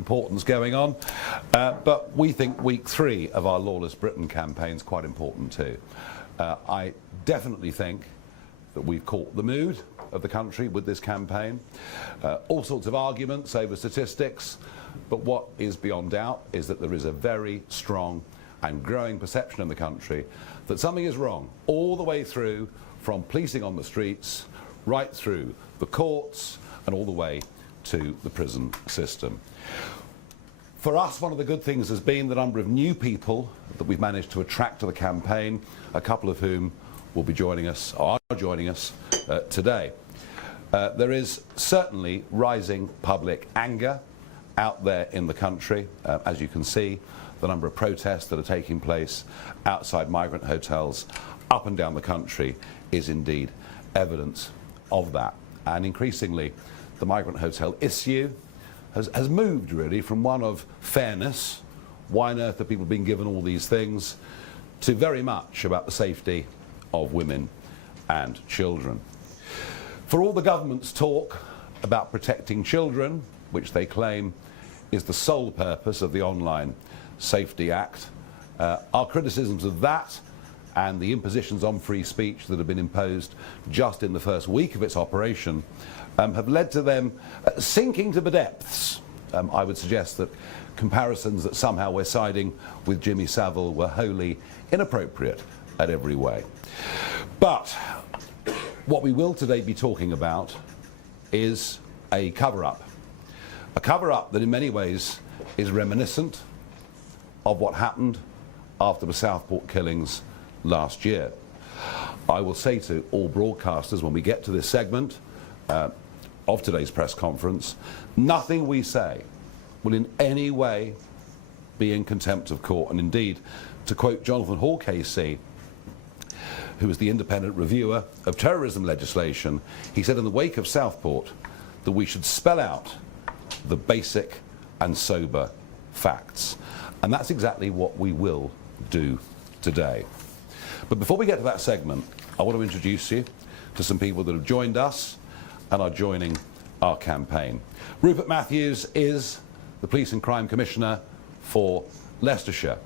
importance going on, but we think week 3 of our Lawless Britain campaign is quite important too. I definitely think that we've caught the mood of the country with this campaign. All sorts of arguments over statistics, but what is beyond doubt is that there is a very strong and growing perception in the country that something is wrong all the way through, from policing on the streets right through the courts and all the way to the prison system. For us, one of the good things has been the number of new people that we've managed to attract to the campaign, a couple of whom will be joining us, or are joining us today. There is certainly rising public anger out there in the country. As you can see, the number of protests that are taking place outside migrant hotels up and down the country is indeed evidence of that. And increasingly, the migrant hotel issue has moved really from one of fairness, why on earth are people being given all these things, to very much about the safety of women and children. For all the government's talk about protecting children, which they claim is the sole purpose of the Online Safety Act, our criticisms of that and the impositions on free speech that have been imposed just in the first week of its operation have led to them sinking to the depths. I would suggest that comparisons that somehow we're siding with Jimmy Savile were wholly inappropriate at every way. But what we will today be talking about is a cover-up. A cover-up that in many ways is reminiscent of what happened after the Southport killings last year. I will say to all broadcasters when we get to this segment of today's press conference, nothing we say will in any way be in contempt of court. And indeed, to quote Jonathan Hall KC, who was the independent reviewer of terrorism legislation, he said in the wake of Southport that we should spell out the basic and sober facts. And that's exactly what we will do today. But before we get to that segment, I want to introduce you to some people that have joined us and are joining our campaign. Rupert Matthews is the Police and Crime Commissioner for Leicestershire.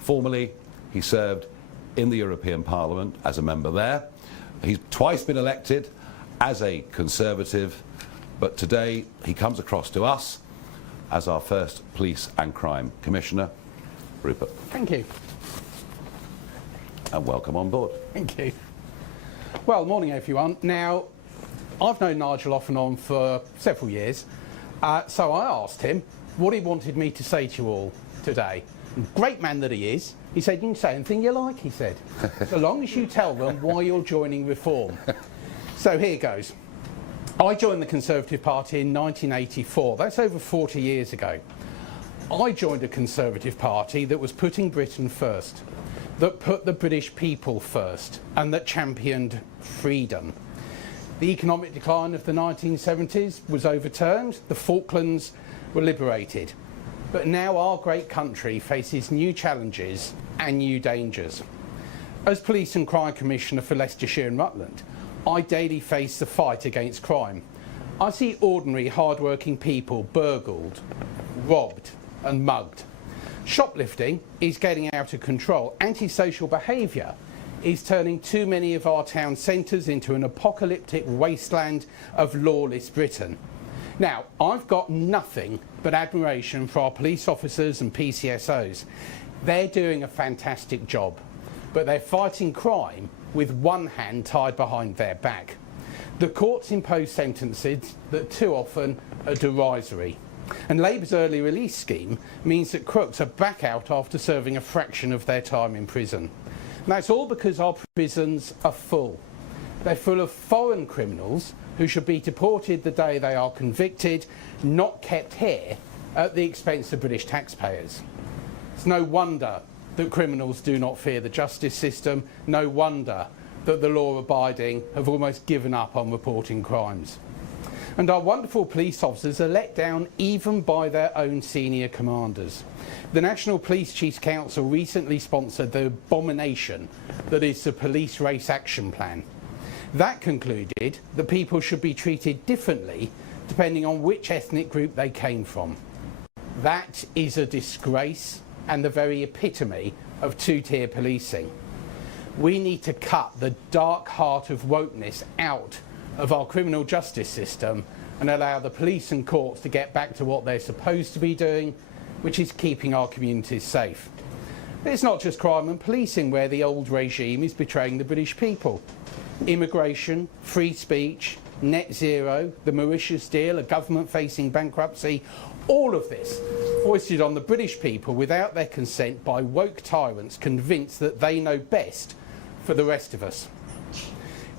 Formerly, he served in the European Parliament as a member there. He's twice been elected as a Conservative, but today he comes across to us as our first Police and Crime Commissioner. Rupert. Thank you. And welcome on board. Thank you. Well, morning everyone. Now, I've known Nigel off and on for several years, so I asked him what he wanted me to say to you all today. Great man that he is. He said, you can say anything you like, he said, so long as you tell them why you're joining Reform. So here goes. I joined the Conservative Party in 1984. That's over 40 years ago. I joined a Conservative Party that was putting Britain first, that put the British people first, and that championed freedom. The economic decline of the 1970s was overturned, the Falklands were liberated. But now our great country faces new challenges and new dangers. As Police and Crime Commissioner for Leicestershire and Rutland, I daily face the fight against crime. I see ordinary, hard-working people burgled, robbed and mugged. Shoplifting is getting out of control. Antisocial behaviour is turning too many of our town centres into an apocalyptic wasteland of lawless Britain. Now, I've got nothing but admiration for our police officers and PCSOs. They're doing a fantastic job, but they're fighting crime with one hand tied behind their back. The courts impose sentences that too often are derisory. And Labour's early release scheme means that crooks are back out after serving a fraction of their time in prison. And that's all because our prisons are full. They're full of foreign criminals who should be deported the day they are convicted, not kept here at the expense of British taxpayers. It's no wonder that criminals do not fear the justice system, no wonder that the law-abiding have almost given up on reporting crimes. And our wonderful police officers are let down even by their own senior commanders. The National Police Chiefs Council recently sponsored the abomination that is the Police Race Action Plan. That concluded that people should be treated differently depending on which ethnic group they came from. That is a disgrace and the very epitome of two-tier policing. We need to cut the dark heart of wokeness out of our criminal justice system and allow the police and courts to get back to what they're supposed to be doing, which is keeping our communities safe. But it's not just crime and policing where the old regime is betraying the British people. Immigration, free speech, net zero, the Mauritius deal, a government facing bankruptcy, all of this foisted on the British people without their consent by woke tyrants convinced that they know best for the rest of us.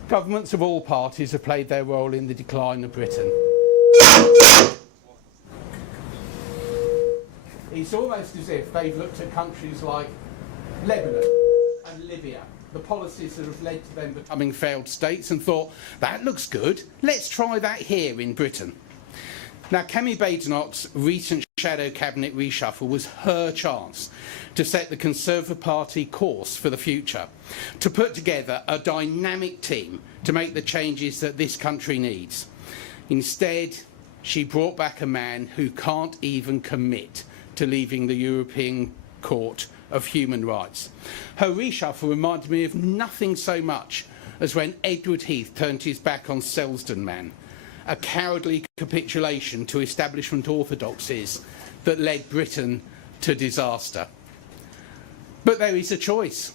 Governments of all parties have played their role in the decline of Britain. It's almost as if they've looked at countries like Lebanon and Libya, the policies that have led to them becoming failed states, and thought, that looks good, let's try that here in Britain. Now, Kemi Badenoch's recent shadow cabinet reshuffle was her chance to set the Conservative Party course for the future, to put together a dynamic team to make the changes that this country needs. Instead, she brought back a man who can't even commit to leaving the European Court of Human Rights. Her reshuffle reminded me of nothing so much as when Edward Heath turned his back on Selsdon Man, a cowardly capitulation to establishment orthodoxies that led Britain to disaster. But there is a choice.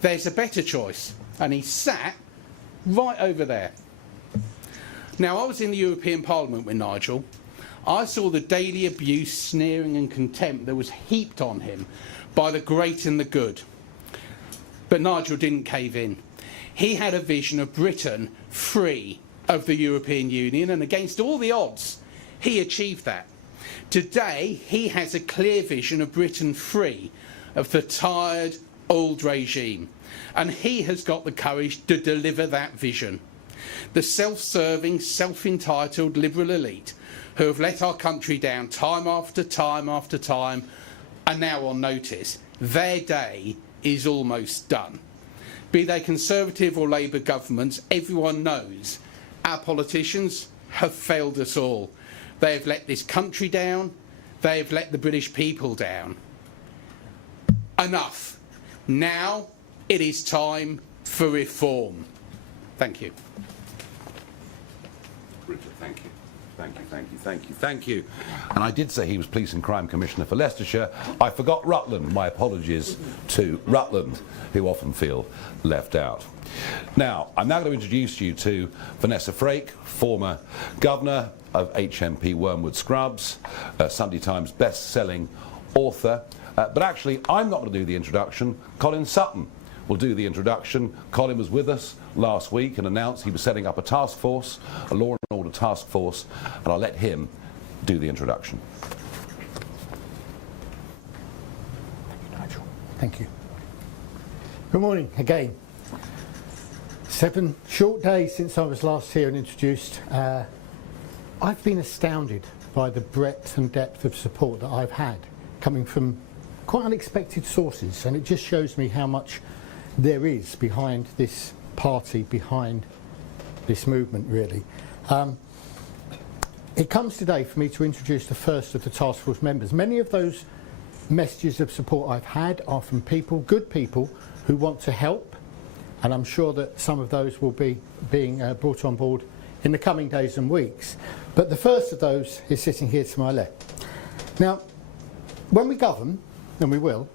There's a better choice, and he sat right over there. Now, I was in the European Parliament with Nigel. I saw the daily abuse, sneering and contempt that was heaped on him by the great and the good. But Nigel didn't cave in. He had a vision of Britain free of the European Union, and against all the odds, he achieved that. Today, he has a clear vision of Britain free of the tired, old regime, and he has got the courage to deliver that vision. The self-serving, self-entitled liberal elite who have let our country down time after time after time are now on notice. Their day is almost done. Be they Conservative or Labour governments, everyone knows our politicians have failed us all. They have let this country down. They have let the British people down. Enough. Now it is time for reform. Thank you. Richard, thank you. Thank you, thank you, thank you, thank you. And I did say he was Police and Crime Commissioner for Leicestershire. I forgot Rutland. My apologies to Rutland, who often feel left out. Now, I'm now going to introduce you to Vanessa Frake, former Governor of HMP Wormwood Scrubs, Sunday Times best-selling author. But actually, I'm not going to do the introduction. Colin Sutton will do the introduction. Colin was with us last week and announced he was setting up a task force, a law and order task force, and I'll let him do the introduction. Thank you, Nigel. Thank you. Good morning again. 7 short days since I was last here and introduced. I've been astounded by the breadth and depth of support that I've had coming from quite unexpected sources, and it just shows me how much there is behind this party, behind this movement, really. It comes today for me to introduce the first of the task force members. Many of those messages of support I've had are from people, good people, who want to help, and I'm sure that some of those will be being brought on board in the coming days and weeks. But the first of those is sitting here to my left. Now, when we govern, and we will,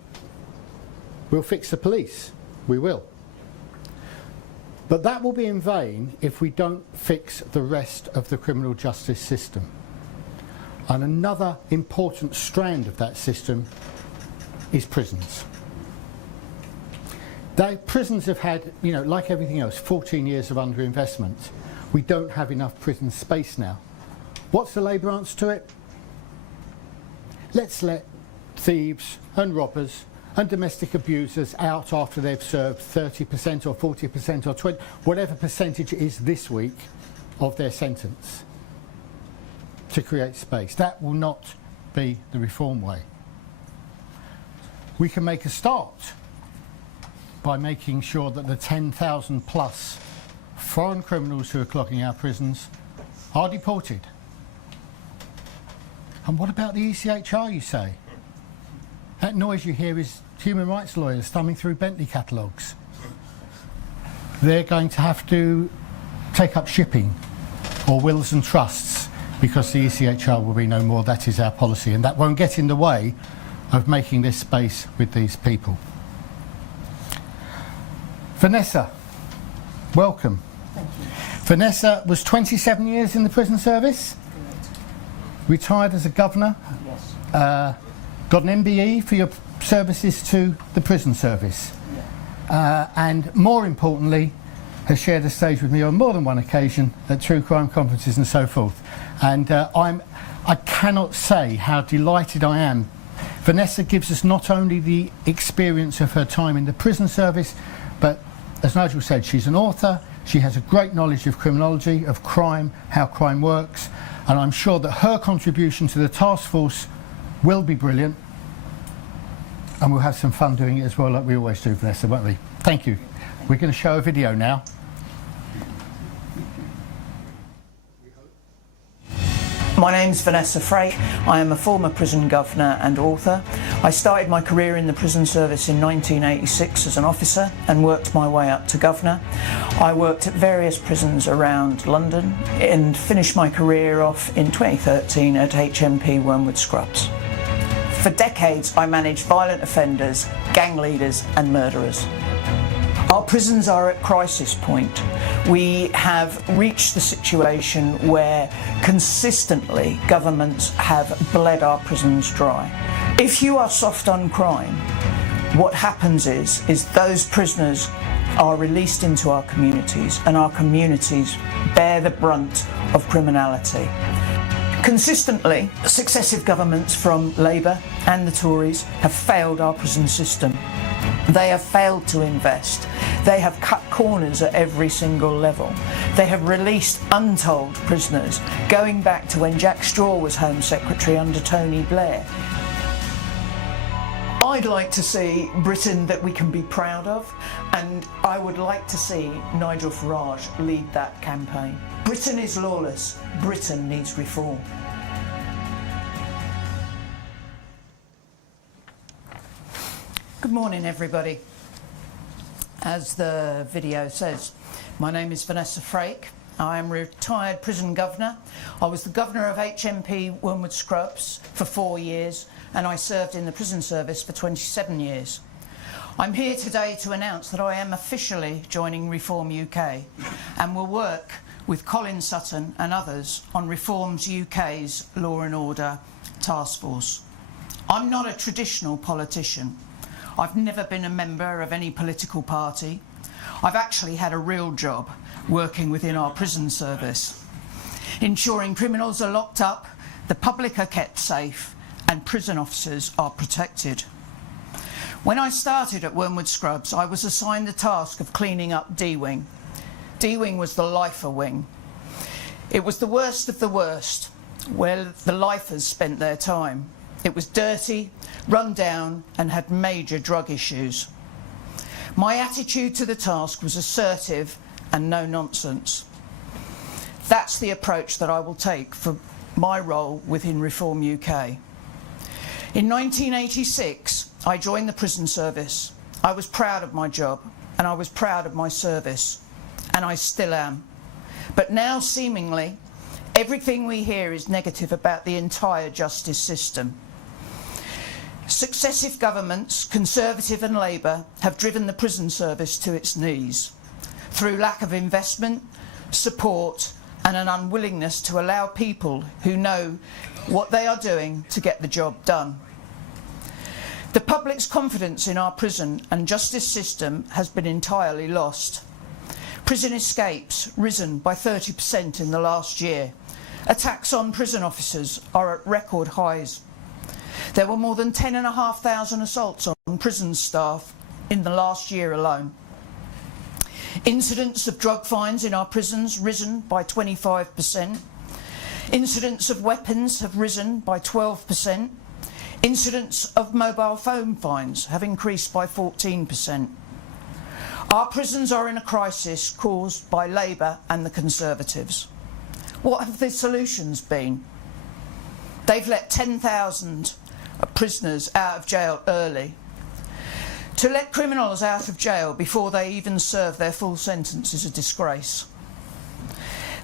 we'll fix the police. We will. But that will be in vain if we don't fix the rest of the criminal justice system. And another important strand of that system is prisons. Prisons have had, you know, like everything else, 14 years of underinvestment. We don't have enough prison space now. What's the Labour answer to it? Let's let thieves and robbers and domestic abusers out after they've served 30% or 40% or 20%, whatever percentage it is this week of their sentence, to create space. That will not be the reform way. We can make a start by making sure that the 10,000 plus foreign criminals who are clogging our prisons are deported. And what about the ECHR, you say? That noise you hear is human rights lawyers thumbing through Bentley catalogues. They're going to have to take up shipping or wills and trusts because the ECHR will be no more. That is our policy, and that won't get in the way of making this space with these people. Vanessa, welcome. Thank you. Vanessa was 27 years in the prison service, retired as a governor, Yes. got an MBE for your services to the prison service, and more importantly has shared a stage with me on more than one occasion at true crime conferences and so forth. And I cannot say how delighted I am. Vanessa gives us not only the experience of her time in the prison service, but as Nigel said, she's an author, she has a great knowledge of criminology, of crime, how crime works, and I'm sure that her contribution to the task force will be brilliant, and we'll have some fun doing it as well, like we always do, Vanessa, won't we? Thank you. We're going to show a video now. My name's Vanessa Frake. I am a former prison governor and author. I started my career in the prison service in 1986 as an officer and worked my way up to governor. I worked at various prisons around London and finished my career off in 2013 at HMP Wormwood Scrubs. For decades I managed violent offenders, gang leaders and murderers. Our prisons are at crisis point. We have reached the situation where consistently governments have bled our prisons dry. If you are soft on crime, what happens is those prisoners are released into our communities and our communities bear the brunt of criminality. Consistently, successive governments from Labour and the Tories have failed our prison system. They have failed to invest. They have cut corners at every single level. They have released untold prisoners, going back to when Jack Straw was Home Secretary under Tony Blair. I'd like to see Britain that we can be proud of, and I would like to see Nigel Farage lead that campaign. Britain is lawless. Britain needs reform. Good morning, everybody. As the video says, my name is Vanessa Frake. I am a retired prison governor. I was the governor of HMP Wormwood Scrubs for 4 years, and I served in the prison service for 27 years. I'm here today to announce that I am officially joining Reform UK and will work with Colin Sutton and others on Reforms UK's Law and Order Task Force. I'm not a traditional politician. I've never been a member of any political party. I've actually had a real job working within our prison service, ensuring criminals are locked up, the public are kept safe, and prison officers are protected. When I started at Wormwood Scrubs, I was assigned the task of cleaning up D-Wing. D-Wing was the lifer wing. It was the worst of the worst, where the lifers spent their time. It was dirty, run down, and had major drug issues. My attitude to the task was assertive and no nonsense. That's the approach that I will take for my role within Reform UK. In 1986, I joined the prison service. I was proud of my job, and I was proud of my service, and I still am. But now, seemingly, everything we hear is negative about the entire justice system. Successive governments, Conservative and Labour, have driven the prison service to its knees through lack of investment, support and an unwillingness to allow people who know what they are doing to get the job done. The public's confidence in our prison and justice system has been entirely lost. Prison escapes risen by 30% in the last year. Attacks on prison officers are at record highs. There were more than 10,500 assaults on prison staff in the last year alone. Incidents of drug fines in our prisons risen by 25%. Incidents of weapons have risen by 12%. Incidents of mobile phone fines have increased by 14%. Our prisons are in a crisis caused by Labour and the Conservatives. What have the solutions been? They've let 10,000 prisoners out of jail early. To let criminals out of jail before they even serve their full sentence is a disgrace.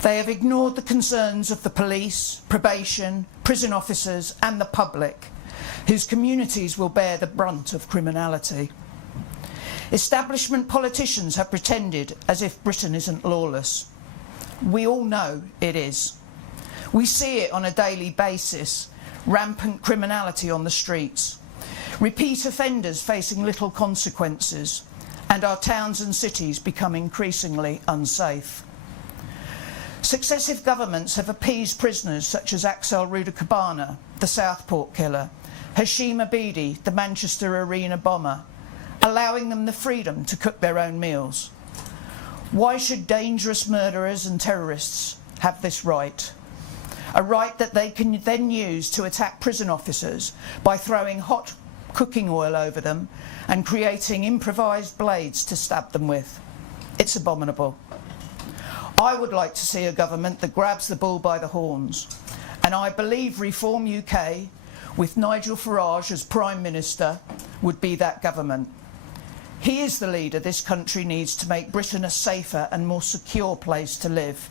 They have ignored the concerns of the police, probation, prison officers and the public, whose communities will bear the brunt of criminality. Establishment politicians have pretended as if Britain isn't lawless. We all know it is. We see it on a daily basis, rampant criminality on the streets, repeat offenders facing little consequences, and our towns and cities become increasingly unsafe. Successive governments have appeased prisoners such as Axel Rudakabana, the Southport killer, Hashim Abedi, the Manchester Arena bomber, allowing them the freedom to cook their own meals. Why should dangerous murderers and terrorists have this right? A right that they can then use to attack prison officers by throwing hot cooking oil over them and creating improvised blades to stab them with. It's abominable. I would like to see a government that grabs the bull by the horns, and I believe Reform UK, with Nigel Farage as Prime Minister, would be that government. He is the leader this country needs to make Britain a safer and more secure place to live.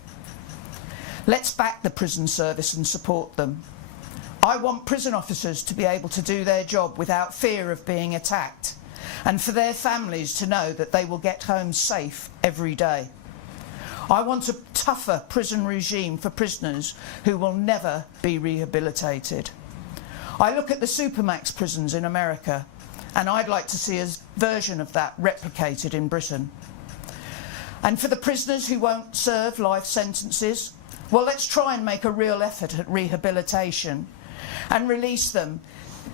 Let's back the prison service and support them. I want prison officers to be able to do their job without fear of being attacked, and for their families to know that they will get home safe every day. I want a tougher prison regime for prisoners who will never be rehabilitated. I look at the Supermax prisons in America, and I'd like to see a version of that replicated in Britain. And for the prisoners who won't serve life sentences, well, let's try and make a real effort at rehabilitation and release them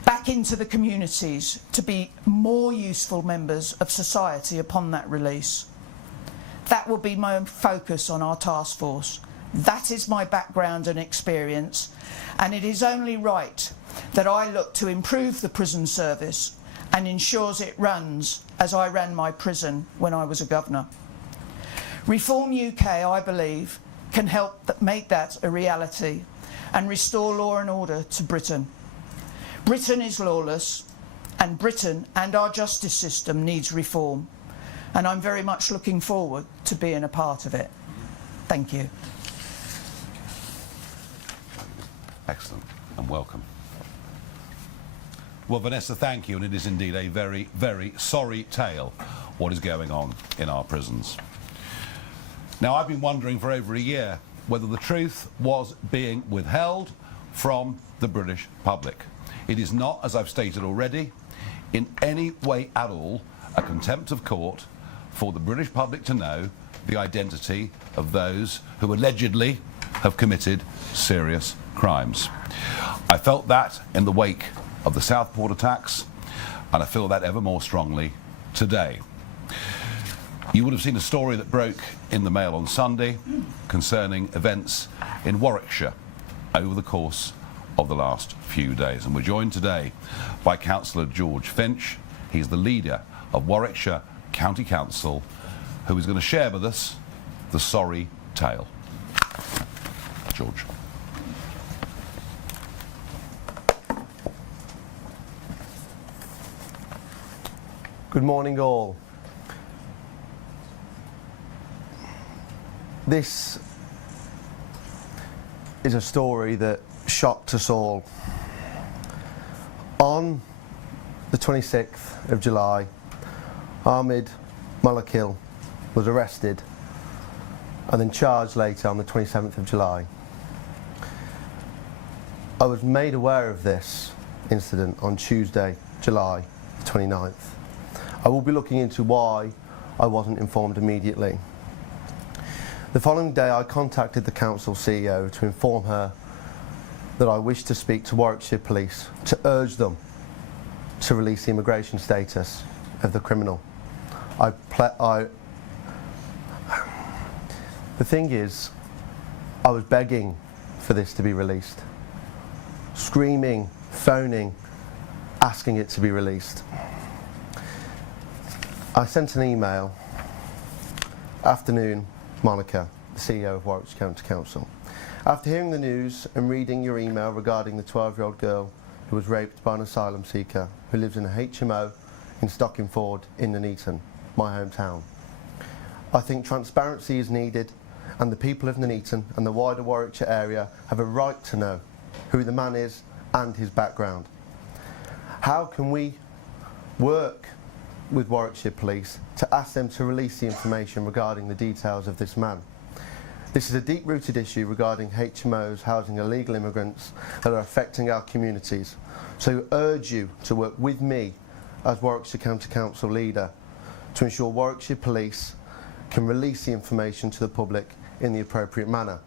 back into the communities to be more useful members of society upon that release. That will be my focus on our task force. That is my background and experience, and it is only right that I look to improve the prison service and ensures it runs as I ran my prison when I was a governor. Reform UK, I believe, can help make that a reality and restore law and order to Britain. Britain is lawless, and Britain and our justice system needs reform, and I'm very much looking forward to being a part of it. Thank you. Excellent, and welcome. Well, Vanessa, thank you, and it is indeed a very, very sorry tale what is going on in our prisons. Now, I've been wondering for over a year whether the truth was being withheld from the British public. It is not, as I've stated already, in any way at all a contempt of court for the British public to know the identity of those who allegedly have committed serious crimes. I felt that in the wake of the Southport attacks, and I feel that ever more strongly today. You would have seen a story that broke in the Mail on Sunday concerning events in Warwickshire over the course of the last few days. And we're joined today by Councillor George Finch. He's the leader of Warwickshire County Council, who is going to share with us the sorry tale. George. Good morning all. This is a story that shocked us all. On the 26th of July, Ahmed Malakil was arrested and then charged later on the 27th of July. I was made aware of this incident on Tuesday, July 29th. I will be looking into why I wasn't informed immediately. The following day I contacted the council CEO to inform her that I wished to speak to Warwickshire Police to urge them to release the immigration status of the criminal. The thing is, I was begging for this to be released. Screaming, phoning, asking it to be released. I sent an email, afternoon, Monica, the CEO of Warwickshire County Council, After hearing the news and reading your email regarding the 12-year-old girl who was raped by an asylum seeker who lives in a HMO in Stockingford in Nuneaton, my hometown, I think transparency is needed, and the people of Nuneaton and the wider Warwickshire area have a right to know who the man is and his background. How can we work with Warwickshire Police to ask them to release the information regarding the details of this man? This is a deep-rooted issue regarding HMOs housing illegal immigrants that are affecting our communities. So I urge you to work with me as Warwickshire County Council leader to ensure Warwickshire Police can release the information to the public in the appropriate manner.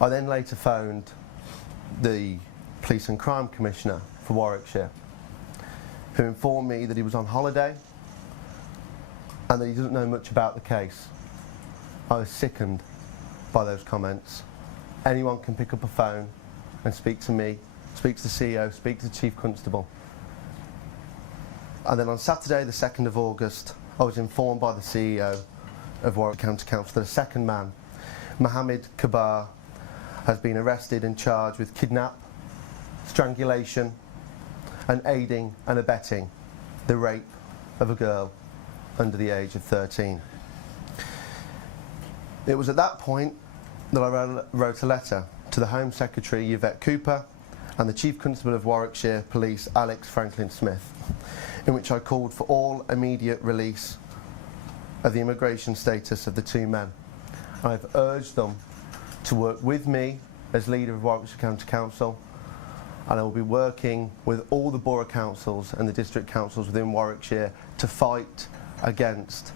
I then later phoned the Police and Crime Commissioner for Warwickshire, who informed me that he was on holiday and that he doesn't know much about the case. I was sickened by those comments. Anyone can pick up a phone and speak to me, speak to the CEO, speak to the Chief Constable. And then on Saturday the 2nd of August, I was informed by the CEO of Warwick County Council that a second man, Mohammed Kabar, has been arrested and charged with kidnap, strangulation and aiding and abetting the rape of a girl under the age of 13. It was at that point that I wrote a letter to the Home Secretary Yvette Cooper and the Chief Constable of Warwickshire Police Alex Franklin Smith, in which I called for all immediate release of the immigration status of the two men. And I've urged them to work with me as leader of Warwickshire County Council, and I will be working with all the borough councils and the district councils within Warwickshire to fight against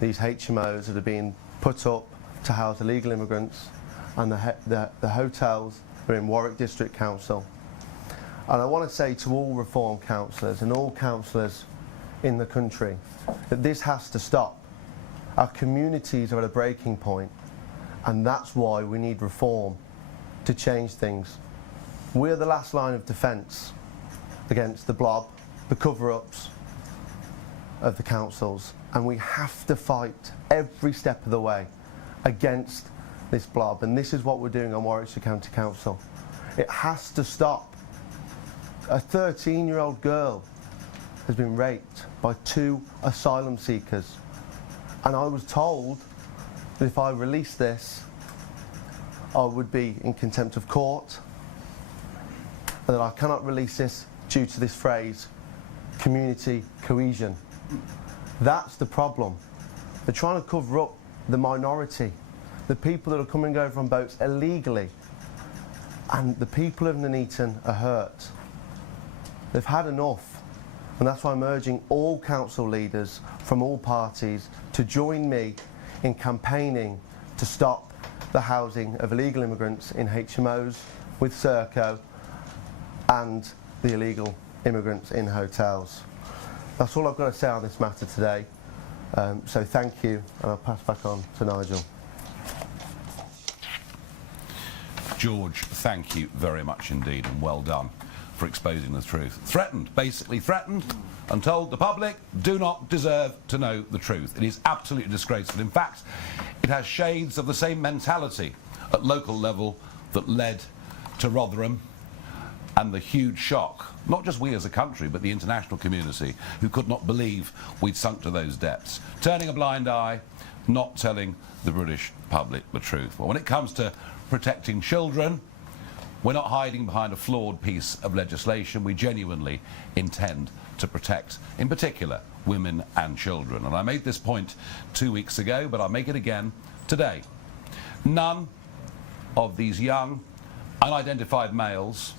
these HMOs that are being put up to house illegal immigrants, and the hotels are in Warwick District Council. And I want to say to all reform councillors and all councillors in the country that this has to stop. Our communities are at a breaking point, and that's why we need reform to change things. We're the last line of defence against the blob, the cover-ups of the councils, and we have to fight every step of the way against this blob, and this is what we're doing on Warwickshire County Council. It has to stop. A 13-year-old girl has been raped by 2 asylum seekers, and I was told that if I released this, I would be in contempt of court, and that I cannot release this due to this phrase, community cohesion. That's the problem. They're trying to cover up the minority, the people that are coming over on boats illegally, and the people of Nuneaton are hurt. They've had enough, and that's why I'm urging all council leaders from all parties to join me in campaigning to stop the housing of illegal immigrants in HMOs with Serco and the illegal immigrants in hotels. That's all I've got to say on this matter today. So thank you, and I'll pass back on to Nigel. George, thank you very much indeed, and well done for exposing the truth. Threatened, basically threatened, and told the public do not deserve to know the truth. It is absolutely disgraceful. In fact, it has shades of the same mentality at local level that led to Rotherham and the huge shock, not just we as a country, but the international community, who could not believe we'd sunk to those depths. Turning a blind eye, not telling the British public the truth. Well, when it comes to protecting children, we're not hiding behind a flawed piece of legislation. We genuinely intend to protect, in particular, women and children. And I made this point 2 weeks ago, but I'll make it again today. None of these young, unidentified males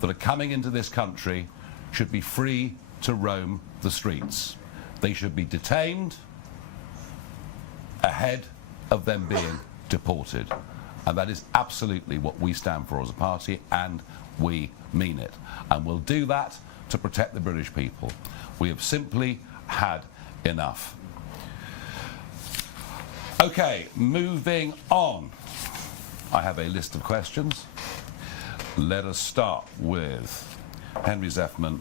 that are coming into this country should be free to roam the streets. They should be detained ahead of them being deported. And that is absolutely what we stand for as a party, and we mean it. And we'll do that to protect the British people. We have simply had enough. Okay, moving on. I have a list of questions. Let us start with Henry Zeffman.